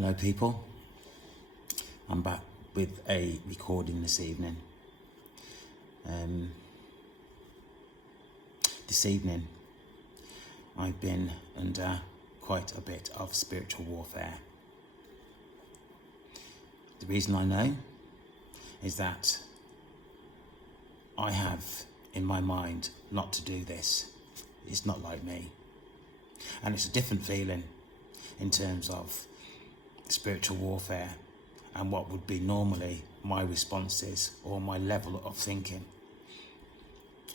Hello people, I'm back with a recording this evening. This evening I've been under quite a bit of spiritual warfare. The reason I know is that I have in my mind not to do this. It's not like me, and it's a different feeling in terms of spiritual warfare and what would be normally my responses or my level of thinking.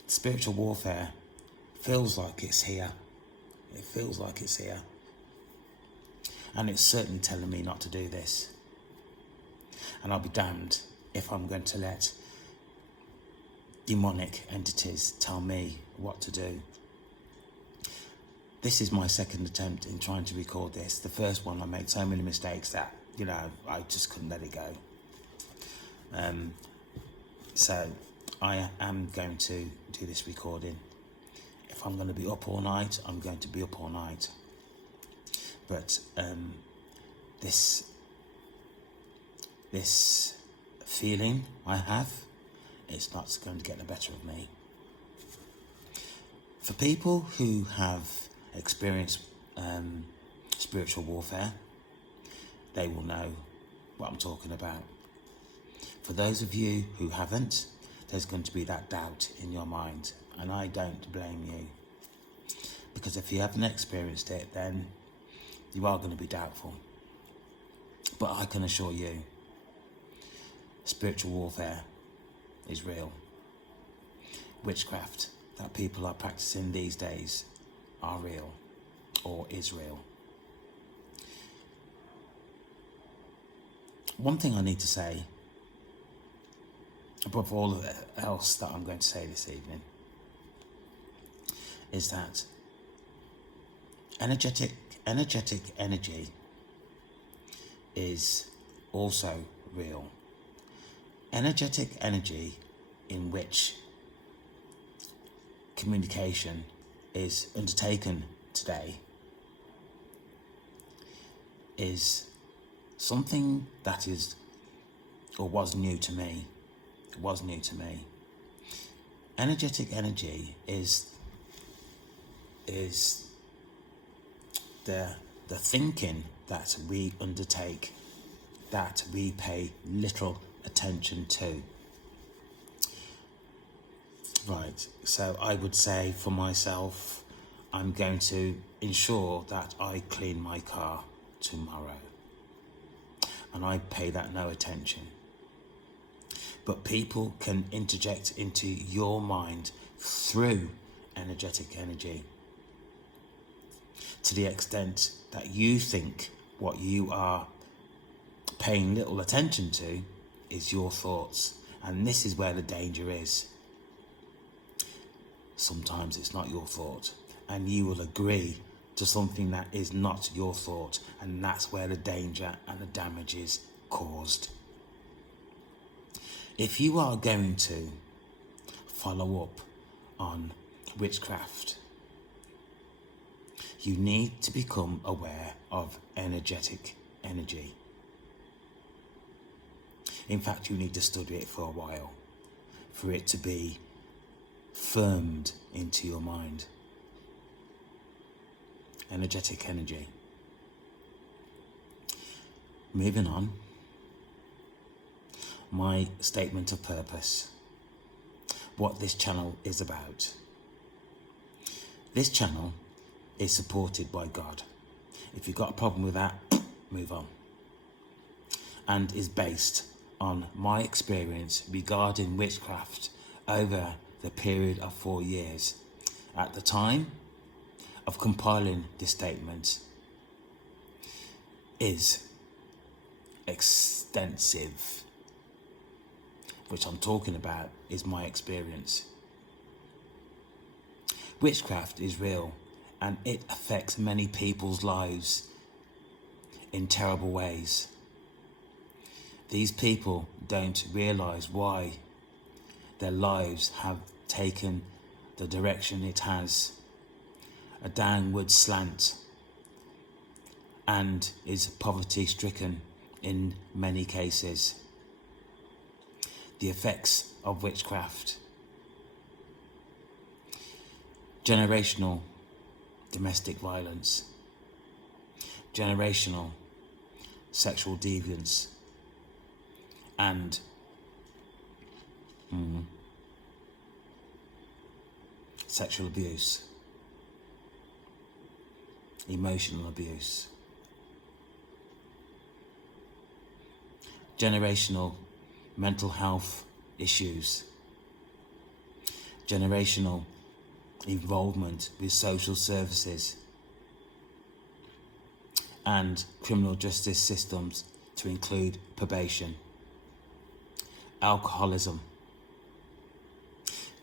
Spiritual warfare feels like it's here. It feels like it's here. And it's certainly telling me not to do this. And I'll be damned if I'm going to let demonic entities tell me what to do. This is my second attempt in trying to record this. The first one I made so many mistakes that, I just couldn't let it go. So I am going to do this recording. If I'm going to be up all night, I'm going to be up all night. But this feeling I have, it's not going to get the better of me. For people who have experienced spiritual warfare, they will know what I'm talking about. For those of you who haven't, there's going to be that doubt in your mind, and I don't blame you, because if you haven't experienced it, then you are going to be doubtful. But I can assure you, spiritual warfare is real. Witchcraft that people are practicing these days are real, or is real. One thing I need to say, above all else that I'm going to say this evening, is that energetic energy is also real. Energetic energy in which communication is undertaken today is something that is, or was new to me. It was new to me. Energetic energy is the thinking that we undertake, that we pay little attention to. Right, so I would say for myself, I'm going to ensure that I clean my car tomorrow. And I pay that no attention. But people can interject into your mind through energetic energy to the extent that you think what you are paying little attention to is your thoughts. And this is where the danger is. Sometimes it's not your thought, and you will agree to something that is not your thought, and that's where the danger and the damage is caused. If you are going to follow up on witchcraft, you need to become aware of energetic energy. In fact, you need to study it for a while for it to be firmed into your mind. Energetic energy. Moving on, my statement of purpose, what this channel is about. This channel is supported by God. If you've got a problem with that, move on. And is based on my experience regarding witchcraft over the period of 4 years. At the time of compiling this statement is extensive. Which I'm talking about is my experience. Witchcraft is real, and it affects many people's lives in terrible ways. These people don't realise why their lives have taken the direction it has. A downward slant, and is poverty stricken in many cases. The effects of witchcraft. Generational domestic violence. Generational sexual deviance. And sexual abuse. Emotional abuse. Generational mental health issues. Generational involvement with social services and criminal justice systems, to include probation. Alcoholism.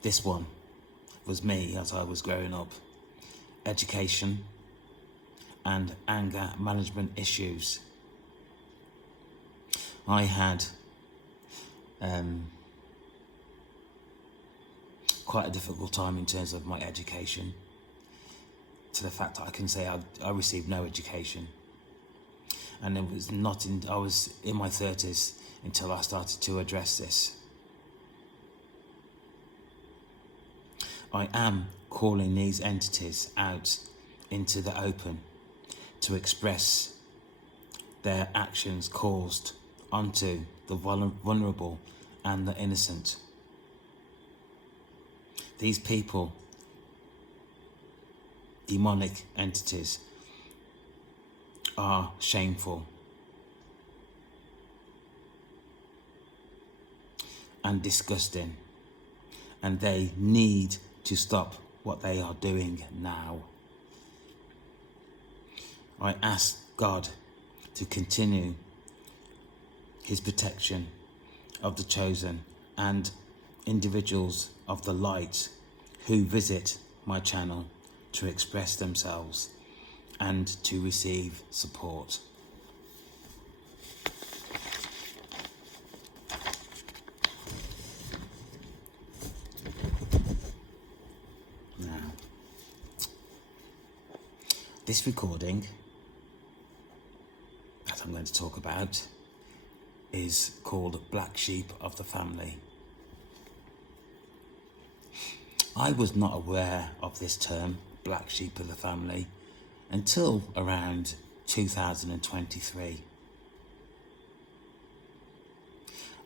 This one was me as I was growing up. Education and anger management issues. I had quite a difficult time in terms of my education, to the fact that I can say I received no education. And it was not in, I was in my 30s until I started to address this. I am calling these entities out into the open to express their actions caused onto the vulnerable and the innocent. These people, demonic entities, are shameful and disgusting, and they need to stop what they are doing now. I ask God to continue his protection of the chosen and individuals of the light who visit my channel to express themselves and to receive support. Now, this recording that I'm going to talk about is called Black Sheep of the Family. I was not aware of this term, Black Sheep of the Family, until around 2023.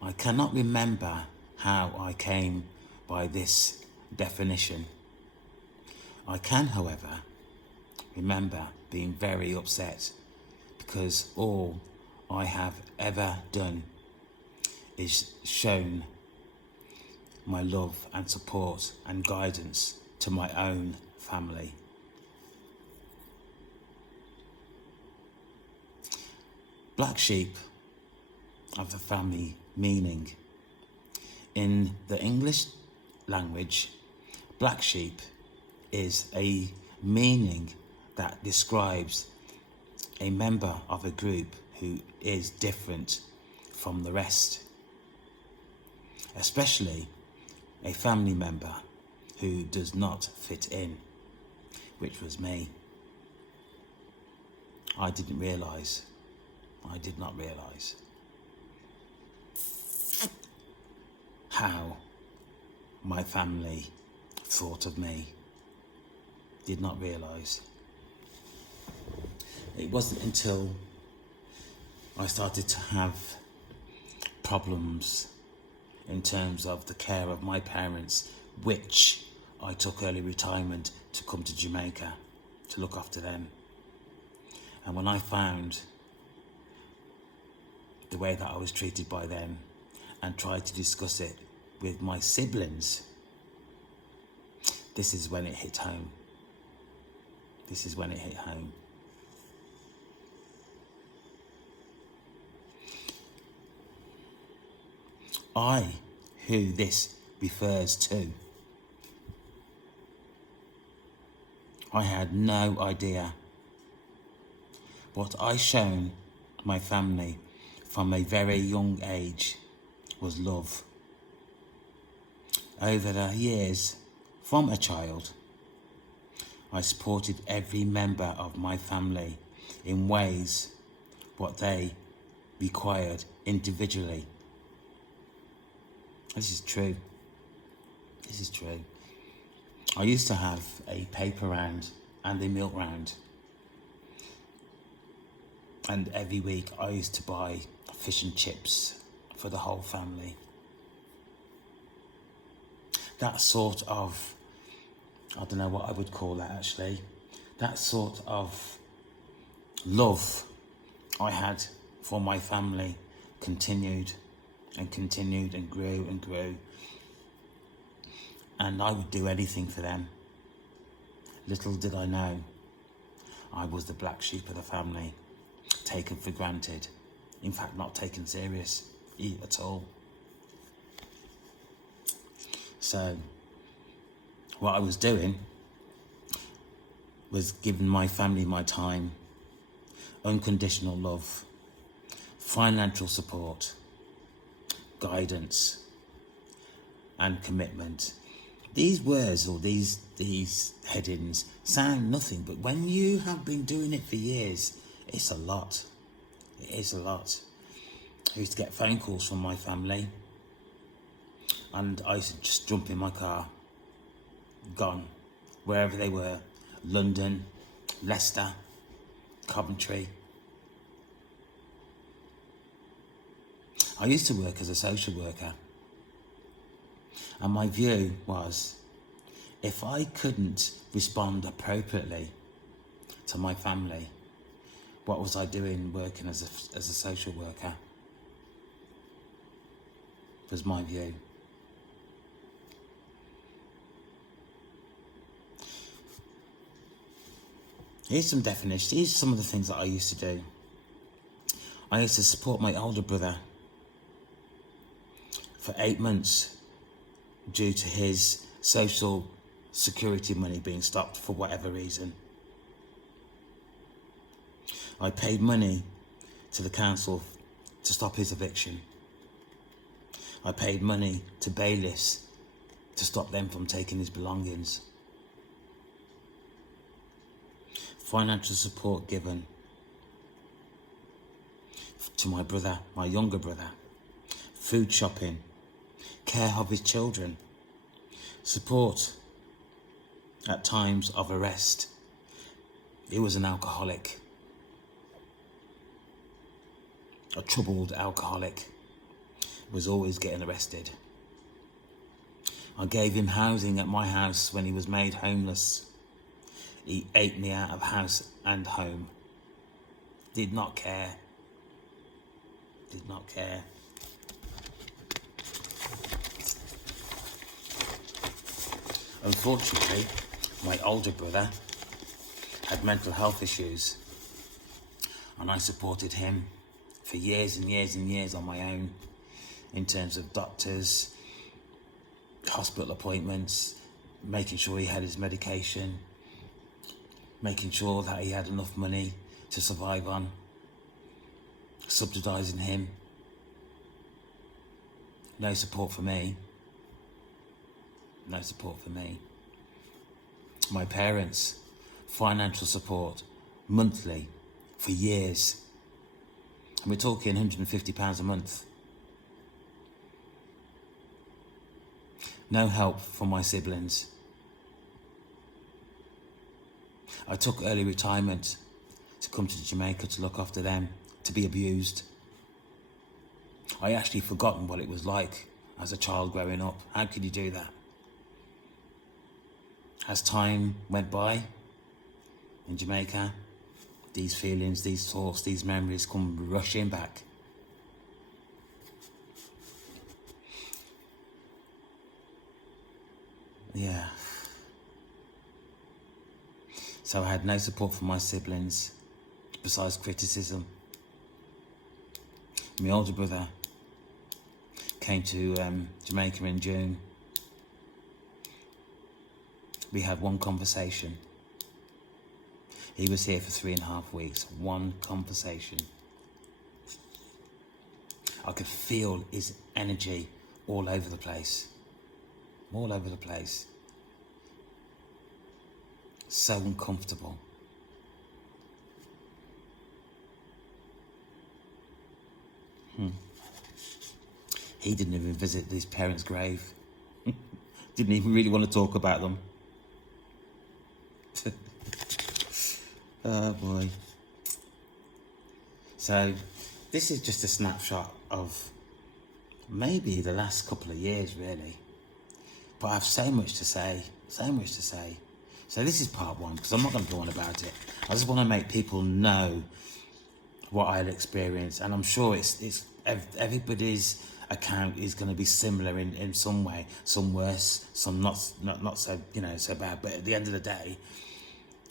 I cannot remember how I came by this definition. I can, however, remember being very upset because all I have ever done is shown my love and support and guidance to my own family. Black sheep of the family meaning. In the English language, black sheep is a meaning that describes a member of a group who is different from the rest, especially a family member who does not fit in, which was me. I did not realise how my family thought of me. Did not realise. It wasn't until I started to have problems in terms of the care of my parents, which I took early retirement to come to Jamaica to look after them. And when I found the way that I was treated by them and tried to discuss it with my siblings, this is when it hit home. I, who this refers to, I had no idea. What I shown my family from a very young age was love. Over the years, from a child, I supported every member of my family in ways what they required individually. This is true. This is true. I used to have a paper round and a milk round. And every week I used to buy fish and chips for the whole family. That sort of, I don't know what I would call that actually, that sort of love I had for my family continued and continued and grew and grew. And I would do anything for them. Little did I know, I was the black sheep of the family, taken for granted. In fact, not taken serious at all. So, what I was doing was giving my family my time, unconditional love, financial support, guidance, and commitment. These words or these headings sound nothing, but when you have been doing it for years, it's a lot. It is a lot. I used to get phone calls from my family, and I used to just jump in my car, gone, wherever they were, London, Leicester, Coventry. I used to work as a social worker, and my view was, if I couldn't respond appropriately to my family, what was I doing working as a social worker? Was my view. Here's some definitions. Here's some of the things that I used to do. I used to support my older brother for 8 months due to his social security money being stopped for whatever reason. I paid money to the council to stop his eviction. I paid money to bailiffs to stop them from taking his belongings. Financial support given to my brother, my younger brother. Food shopping, care of his children, support at times of arrest. He was an alcoholic, a troubled alcoholic, was always getting arrested. I gave him housing at my house when he was made homeless. He ate me out of house and home. Did not care. Did not care. Unfortunately, my older brother had mental health issues, and I supported him for years and years and years on my own, in terms of doctors, hospital appointments, making sure he had his medication, making sure that he had enough money to survive on, subsidising him. No support for me. No support for me. My parents, financial support, monthly, for years. And we're talking £150 a month. No help from my siblings. I took early retirement to come to Jamaica to look after them, to be abused. I actually forgotten what it was like as a child growing up. How could you do that? As time went by in Jamaica, these feelings, these thoughts, these memories come rushing back. Yeah. So I had no support from my siblings, besides criticism. My older brother came to Jamaica in June. We had one conversation. He was here for 3.5 weeks. One conversation. I could feel his energy all over the place. All over the place. So uncomfortable. He didn't even visit his parents' grave. Didn't even really want to talk about them. Oh boy. So this is just a snapshot of maybe the last couple of years, really. But I have so much to say, so much to say. So this is part one, because I'm not going to go on about it. I just want to make people know what I'll experience, and I'm sure it's everybody's account is going to be similar in some way, some worse, some not so so bad. But at the end of the day,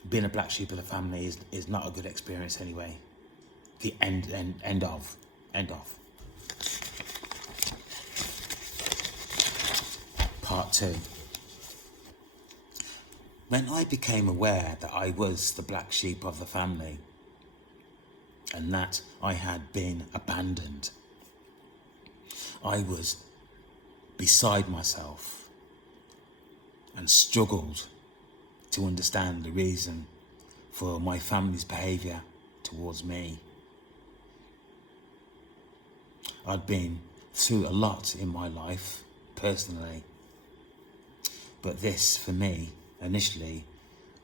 being a black sheep of the family is not a good experience anyway. The end of. Part two. When I became aware that I was the black sheep of the family and that I had been abandoned, I was beside myself and struggled to understand the reason for my family's behaviour towards me. I'd been through a lot in my life, personally, but this, for me, initially,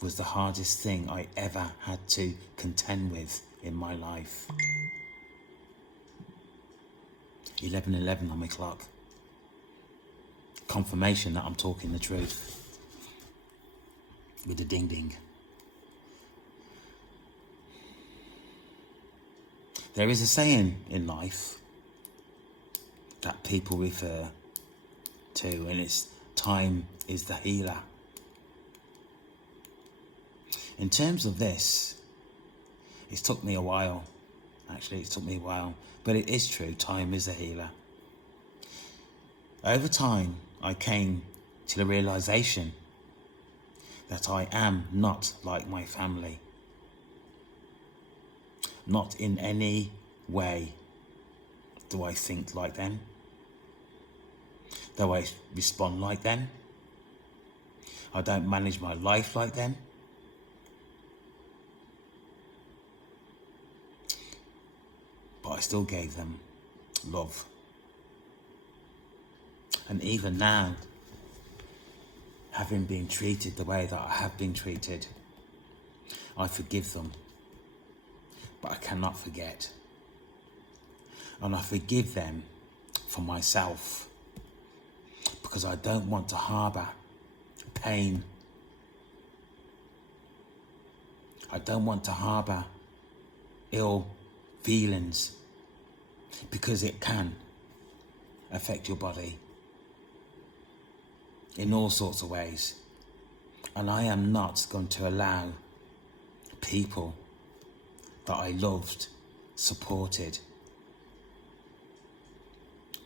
was the hardest thing I ever had to contend with in my life. 11:11 on my clock. Confirmation that I'm talking the truth. With a ding ding. There is a saying in life that people refer to, and it's time is the healer. In terms of this, it's took me a while. Actually, it's took me a while. But it is true, time is a healer. Over time, I came to the realisation that I am not like my family. Not in any way do I think like them. Do I respond like them. I don't manage my life like them. But I still gave them love. And even now, having been treated the way that I have been treated, I forgive them. But I cannot forget. And I forgive them for myself, because I don't want to harbour pain. I don't want to harbour ill feelings, because it can affect your body in all sorts of ways. And I am not going to allow people that I loved, supported,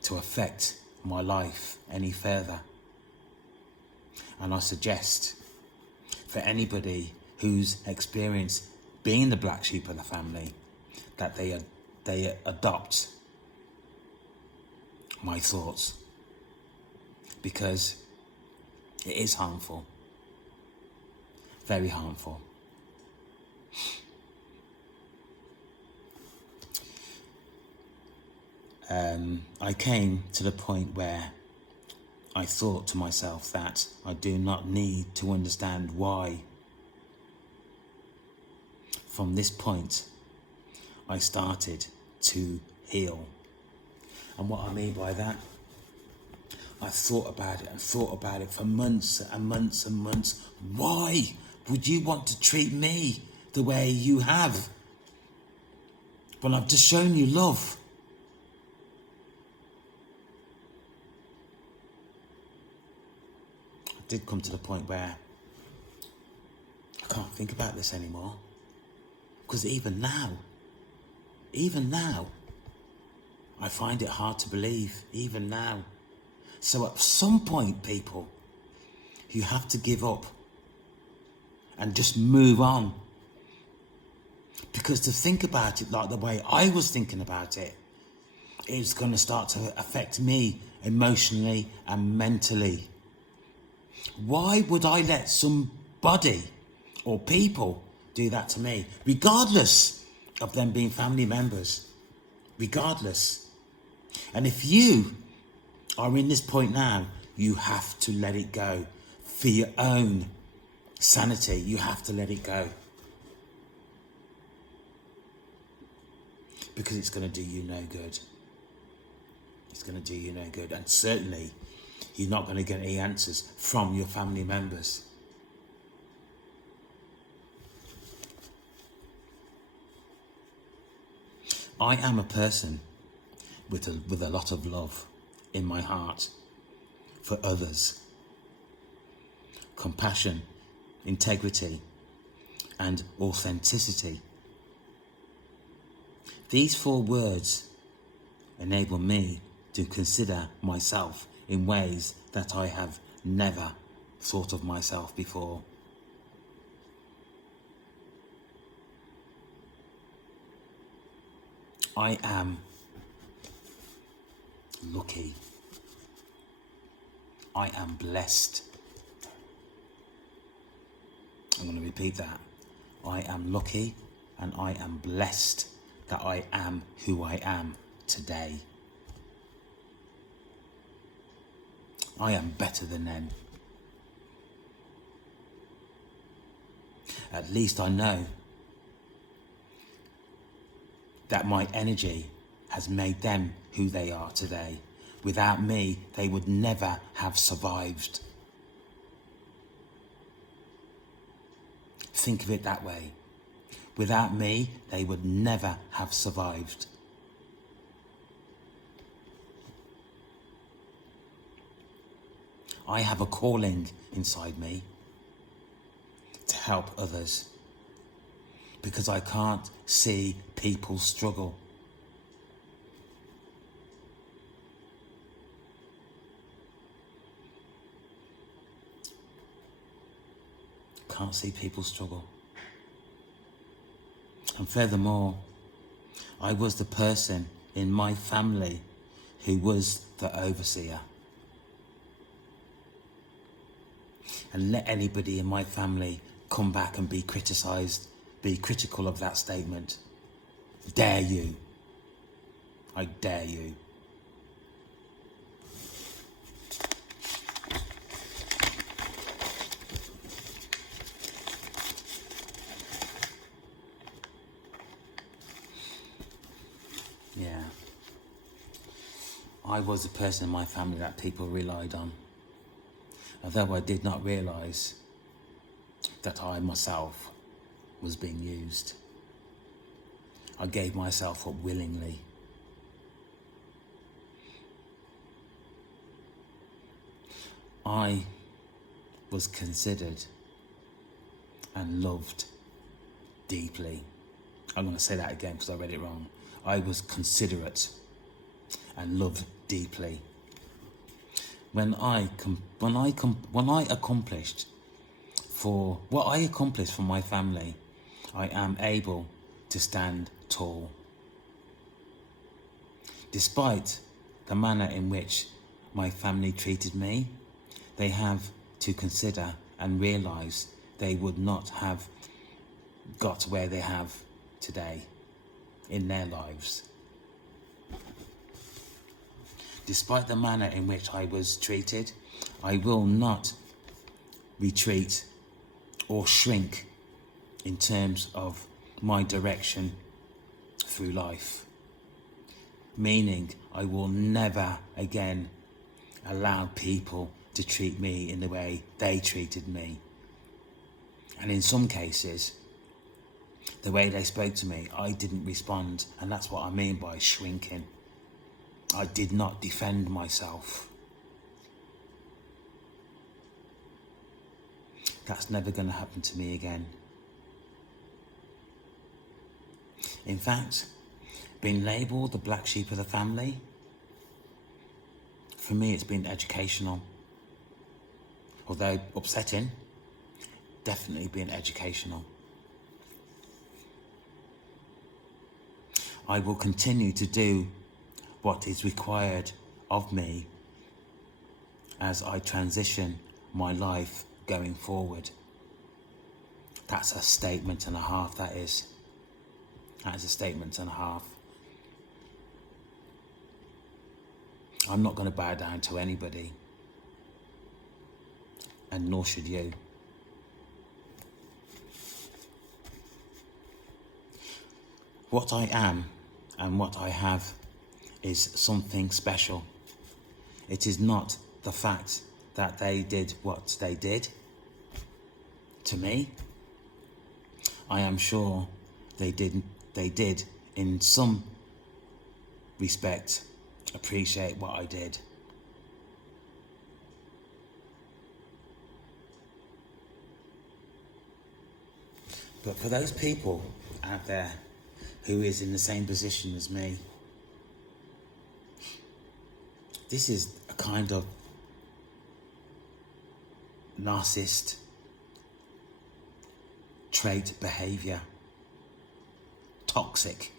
to affect my life any further. And I suggest for anybody who's experienced being the black sheep of the family, that they adopt my thoughts, because it is harmful, very harmful. I came to the point where I thought to myself that I do not need to understand why. From this point, I started to heal. And what I mean by that, I thought about it for months and months and months. Why would you want to treat me the way you have when I've just shown you love? I did come to the point where I can't think about this anymore. Because even now, I find it hard to believe, even now. So at some point, people, you have to give up and just move on. Because to think about it like the way I was thinking about it, it's going to start to affect me emotionally and mentally. Why would I let somebody or people do that to me, regardless of them being family members? Regardless. And if you are in this point now, you have to let it go. For your own sanity, you have to let it go. Because it's going to do you no good. It's going to do you no good. And certainly, you're not going to get any answers from your family members. I am a person with a lot of love in my heart for others. Compassion, integrity, and authenticity. These 4 words enable me to consider myself in ways that I have never thought of myself before. I am lucky. I am blessed. I'm going to repeat that. I am lucky and I am blessed that I am who I am today. I am better than them. At least I know that my energy has made them who they are today. Without me, they would never have survived. Think of it that way. Without me, they would never have survived. I have a calling inside me to help others because I can't see people struggle. Can't see people struggle. And furthermore, I was the person in my family who was the overseer. And let anybody in my family come back and be criticised, be critical of that statement. Dare you. I dare you. Yeah. I was the person in my family that people relied on. Although I did not realise that I myself was being used. I gave myself up willingly. I was considered and loved deeply. I'm going to say that again because I read it wrong. I was considerate and loved deeply. When I accomplished for what I accomplished for my family, I am able to stand tall. Despite the manner in which my family treated me, they have to consider and realise they would not have got where they have today in their lives. Despite the manner in which I was treated, I will not retreat or shrink in terms of my direction through life. Meaning, I will never again allow people to treat me in the way they treated me. And in some cases, the way they spoke to me, I didn't respond. And that's what I mean by shrinking. I did not defend myself. That's never going to happen to me again. In fact, being labelled the black sheep of the family, for me it's been educational. Although upsetting, definitely been educational. I will continue to do what is required of me as I transition my life going forward. That's a statement and a half, that is. That is a statement and a half. I'm not going to bow down to anybody, and nor should you. What I am and what I have is something special. It is not the fact that they did what they did to me. I am sure they did in some respect appreciate what I did. But for those people out there who is in the same position as me, this is a kind of narcissist trait behavior. Toxic.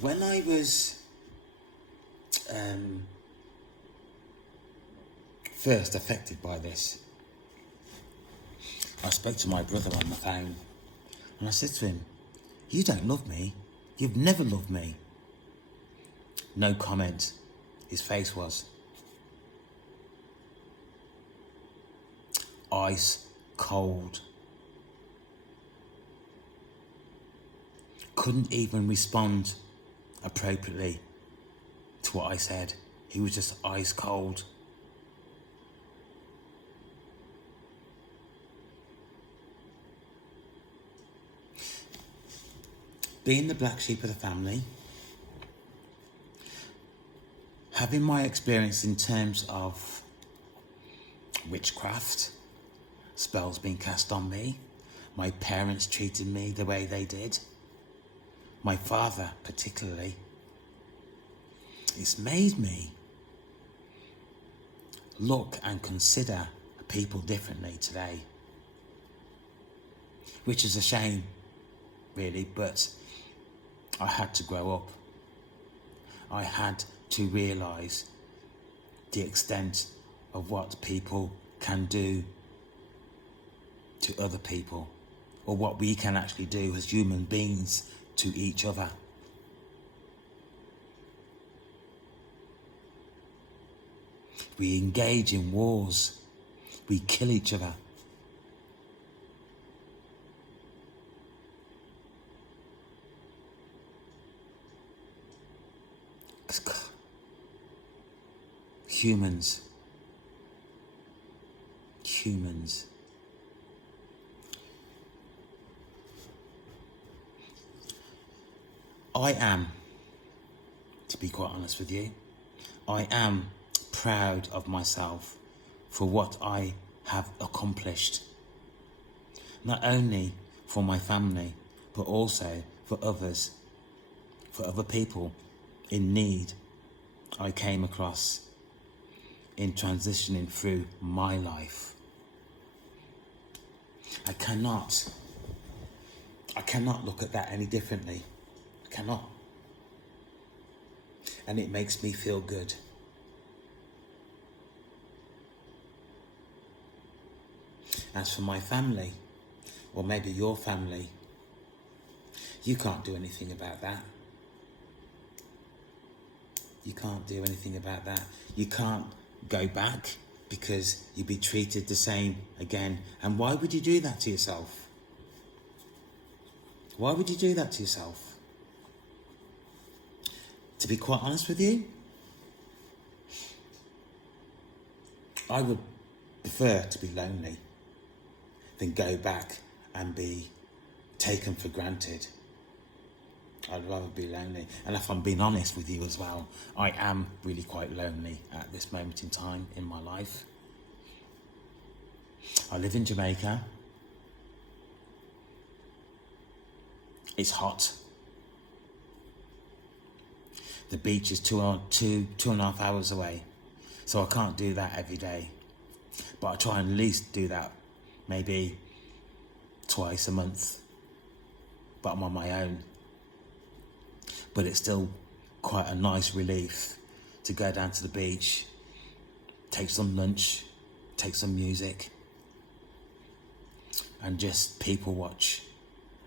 When I was first affected by this, I spoke to my brother on the phone and I said to him, "You don't love me. You've never loved me." No comment. His face was ice cold. Couldn't even respond appropriately to what I said. He was just ice cold. Being the black sheep of the family, having my experience in terms of witchcraft, spells being cast on me, my parents treating me the way they did, my father particularly, it's made me look and consider people differently today. Which is a shame, really, but I had to grow up. I had to realise the extent of what people can do to other people, or what we can actually do as human beings to each other. We engage in wars. We kill each other. Humans. I am, to be quite honest with you, I am proud of myself for what I have accomplished. Not only for my family, but also for others, for other people in need I came across in transitioning through my life. I cannot look at that any differently. I cannot. And it makes me feel good. As for my family, or maybe your family, you can't do anything about that. You can't do anything about that. You can't go back because you'd be treated the same again. And why would you do that to yourself? Why would you do that to yourself? To be quite honest with you, I would prefer to be lonely than go back and be taken for granted. I'd rather be lonely. And if I'm being honest with you as well, I am really quite lonely at this moment in time in my life. I live in Jamaica. It's hot. The beach is two and a half hours away. So I can't do that every day. But I try and at least do that maybe twice a month. But I'm on my own. But it's still quite a nice relief to go down to the beach, take some lunch, take some music, and just people watch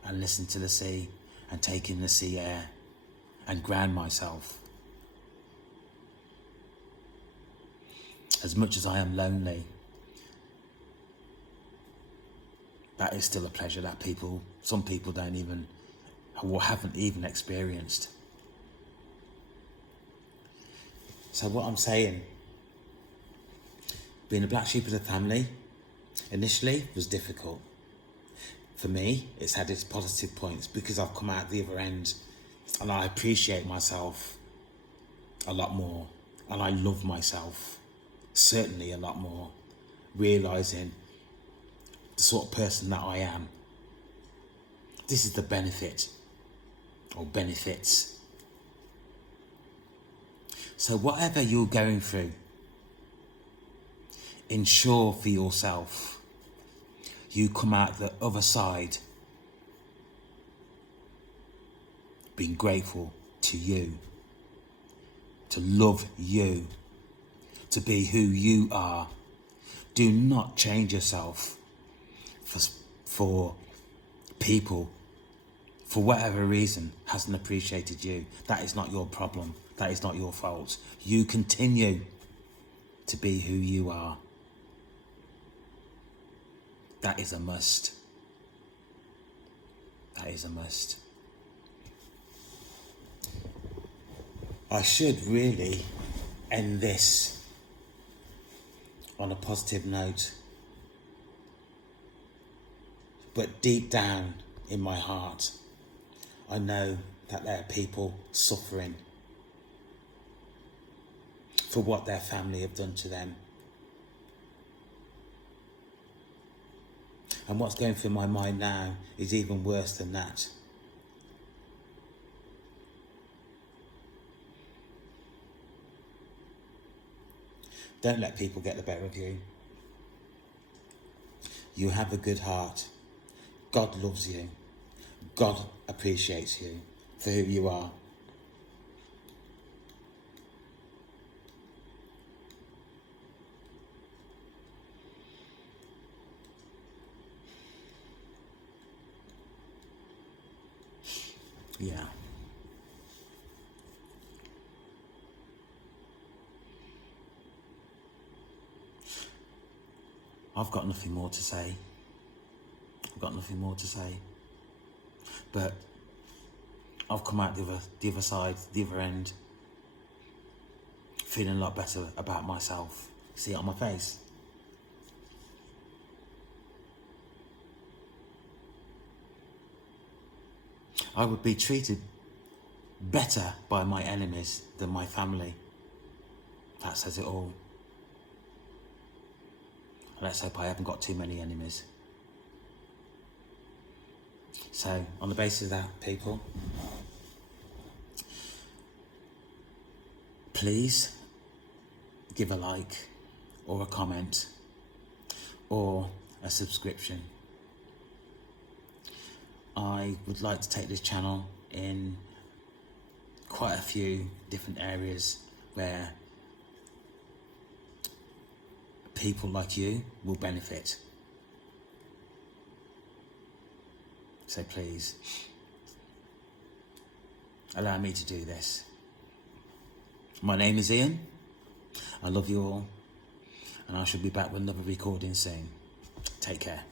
and listen to the sea and take in the sea air and ground myself. As much as I am lonely, that is still a pleasure that some people don't even, or haven't even experienced. So what I'm saying, being a black sheep of the family initially was difficult. For me, it's had its positive points because I've come out the other end and I appreciate myself a lot more, and I love myself certainly a lot more, realising the sort of person that I am. This is the benefit, or benefits. So whatever you're going through, ensure for yourself you come out the other side being grateful to you, to love you, to be who you are. Do not change yourself for people, for whatever reason, hasn't appreciated you. That is not your problem. That is not your fault. You continue to be who you are. That is a must. That is a must. I should really end this on a positive note. But deep down in my heart, I know that there are people suffering for what their family have done to them. And what's going through my mind now is even worse than that. Don't let people get the better of you. You have a good heart. God loves you. God appreciates you for who you are. Yeah. I've got nothing more to say. But I've come out the other side, the other end, feeling a lot better about myself. See it on my face. I would be treated better by my enemies than my family. That says it all. Let's hope I haven't got too many enemies. So, on the basis of that, people, please give a like or a comment or a subscription. I would like to take this channel in quite a few different areas where people like you will benefit. So please, allow me to do this. My name is Ian. I love you all. And I shall be back with another recording soon. Take care.